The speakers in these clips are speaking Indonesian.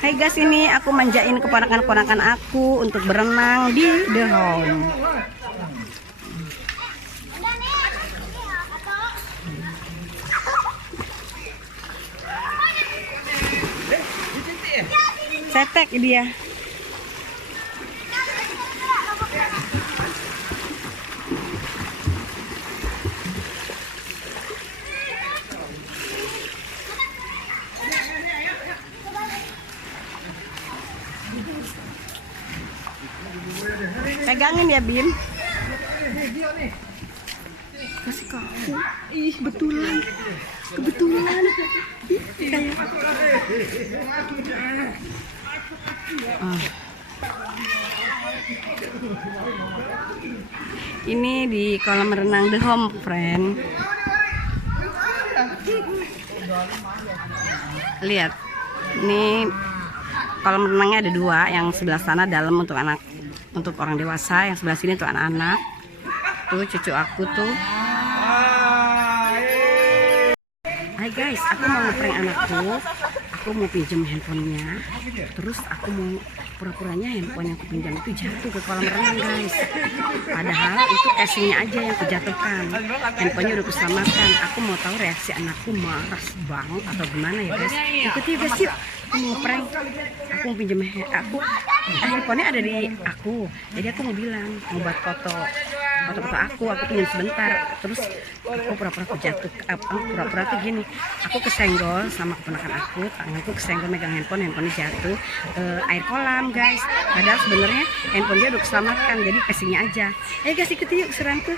Hai guys, ini aku manjain keponakan-keponakan aku untuk berenang di The Home. Cetek dia. Pegangin ya, Bim. Kasih ke aku. Ih, kebetulan. Ini di kolam renang The Home, friend. Lihat. Ini kolam renangnya ada dua, yang sebelah sana dalam untuk orang dewasa, yang sebelah sini untuk anak-anak. Tuh cucu aku tuh. Hai guys, aku mau ngeprank anakku. Aku mau pinjam handphonenya. Terus aku mau pura-puranya handphone yang aku pinjam itu jatuh ke kolam renang, guys. Padahal itu casingnya aja yang kejatuhkan. Handphonenya udah kuselamatkan. Aku mau tahu reaksi anakku, marah banget atau gimana ya guys. Ikuti guys, yuk. Aku mau prank. Aku mau pinjam handphonenya ada di aku. Jadi aku mau bilang, mau buat foto aku pinjam sebentar. Terus aku pura-pura pura-pura tuh gini, aku kesenggol sama keponakan aku, tanganku kesenggol megang handphonenya jatuh ke air kolam guys. Padahal sebenarnya handphone dia udah keselamatkan, jadi casingnya aja. Ayo guys, ikuti yuk keseruanku.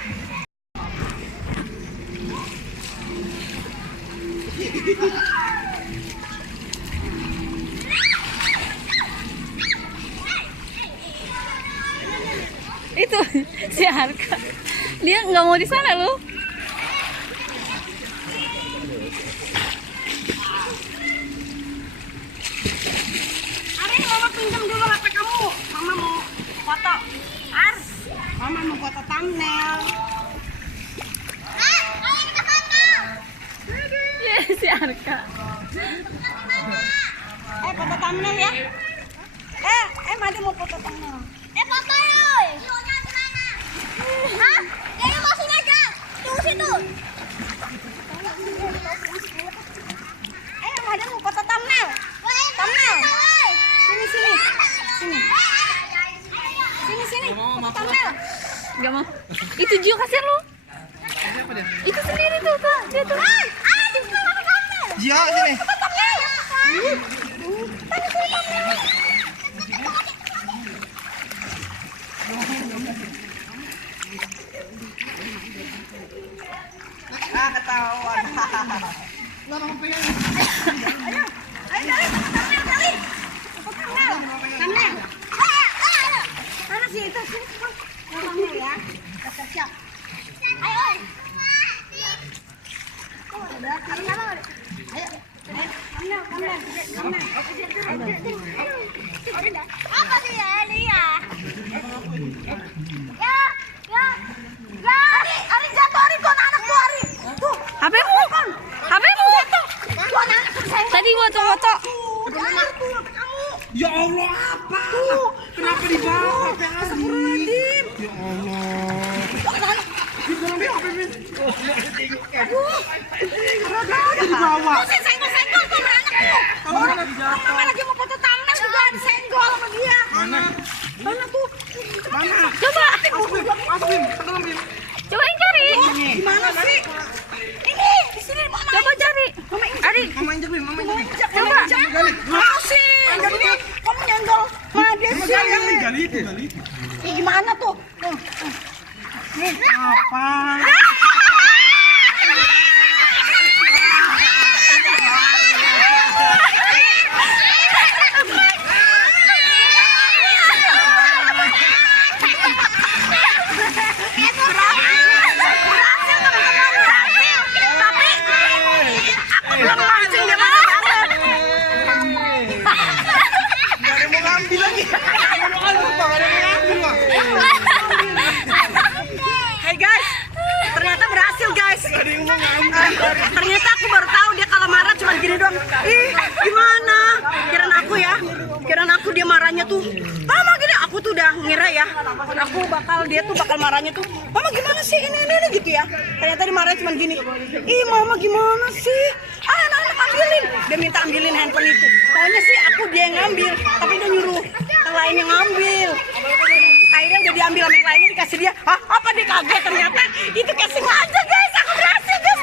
Itu si Arka, dia nggak mau di sana loh. Ari, mama pinjam dulu HP kamu. Mama mau foto. Mama mau foto thumbnail. Ayo kita foto. Ya si Arka. Foto thumbnail ya. Madi mau foto thumbnail. Foto yoi. Hah? Kayaknya mau sini aja. Tunggu situ. Ada mau foto thumbnail. Sini. Foto thumbnail. Enggak mau. Itu Gio, kasihan lu. Itu sendiri tuh, dia tuh. Gio, sini. Foto thumbnail. Ketahuan. Ayo, cari. Thumbnail. Mana sih itu? Thumbnail ya. Siap. Ayo. Thumbnail. Apa sih ya, Lia? Ari jatuh, Ari tuh anak tuh, Ari. Tuh, HP-mu jatuh. Tuh anak tadi foto. Ya Allah, apa? Tuh, kenapa dibawa HP Adi? Ya Allah. Dibawa. Senggol sama anakku. Mama lagi mau foto thumbnail juga disenggol sama dia. Mana tuh? Coba. Masukin, tenggelam Bim. Cobain cari. Gimana sih? Ini di sini. Coba cari. Ari. Mama injek Bim, Coba. Mau sih. Kamu nyenggol. Dia sih. Gali. Gimana tuh? Apa? Hai guys, ternyata berhasil guys. Ternyata aku baru tahu dia kalau marah cuma gini doang. Ih, gimana? Kirain aku ya. marahnya tuh, mama gini, aku tuh udah ngira ya, dia tuh bakal marahnya tuh, mama gimana sih ini gitu ya. Ternyata dimarahin cuma gini, ih mama gimana sih, anak-anak ambilin, dia minta ambilin handphone itu. Pokoknya sih aku dia yang ngambil, tapi dia nyuruh yang lainnya ngambil. Akhirnya udah diambil sama yang lainnya, dikasih dia, apa dia kaget ternyata itu casing aja guys, aku berhasil guys.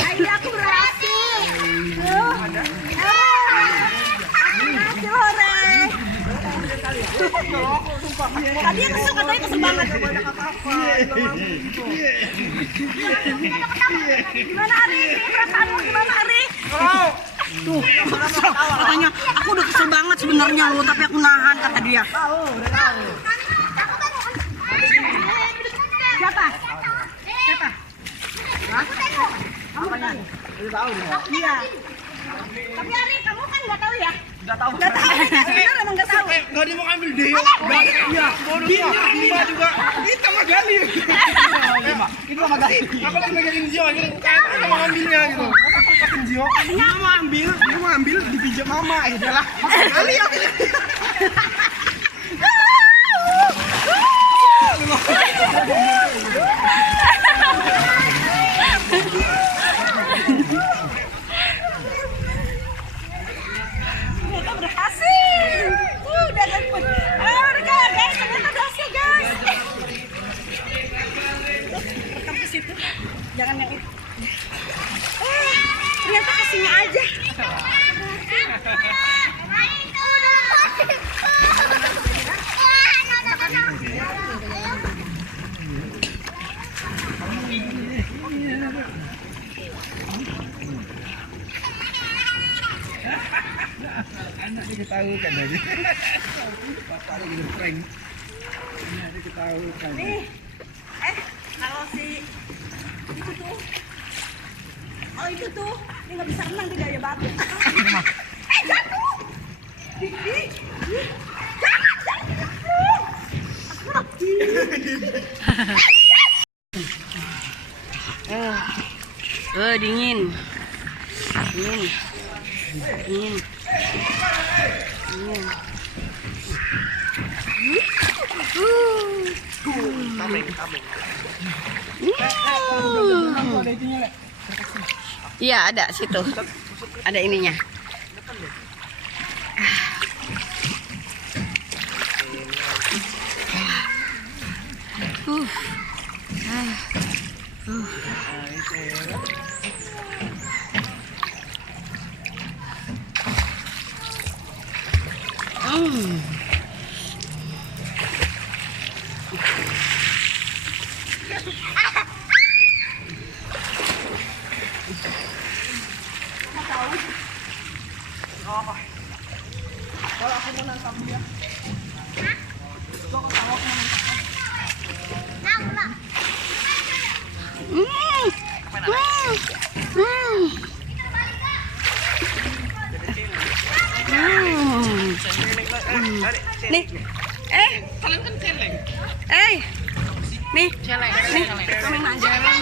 Akhirnya aku berhasil. Tadi yang kesel katanya kesel banget. Gimana Ari? Perasaanmu gimana Ari? Tuh, katanya aku udah kesel banget sebenarnya lo, tapi aku nahan kata dia. Siapa? Hah? Kamu tahu? Udah tahu dia. Iya. Tapi Ari, kamu kan nggak tahu ya? Nggak tahu. Nggak tahu. Benar emang nggak tahu. Nggak dia mau ambil deh. Iya. Dia juga. Kita mah gali. Itu sama gali. Apa lagi megangin Zio? Kita mau ambilnya gitu. Pakai Zio. Dia mau ambil dipinjam mama. Ya lah. Gali ya. Ternyata berhasil. Udah dapet. Guys, ternyata berhasil guys. Rekam ke situ. Jangan yang itu. Ternyata kasihnya aja. Anak diketahukan aja. Bapak lagi prank. Anak diketahukan. Nih, kalau si itu tuh, itu tuh, ini nggak bisa renang di gaya batu. Jatuh! Jangan! Dingin. Iya ada situ, ada ininya. Kalau aku mau nangkap dia. Nih, kalian kan celeng. Nih, celeng. Nih, kami jalan.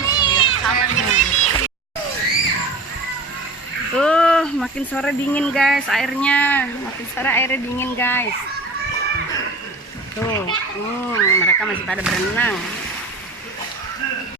Makin sore dingin guys airnya. Makin sore airnya dingin guys. Tuh, mereka masih pada berenang.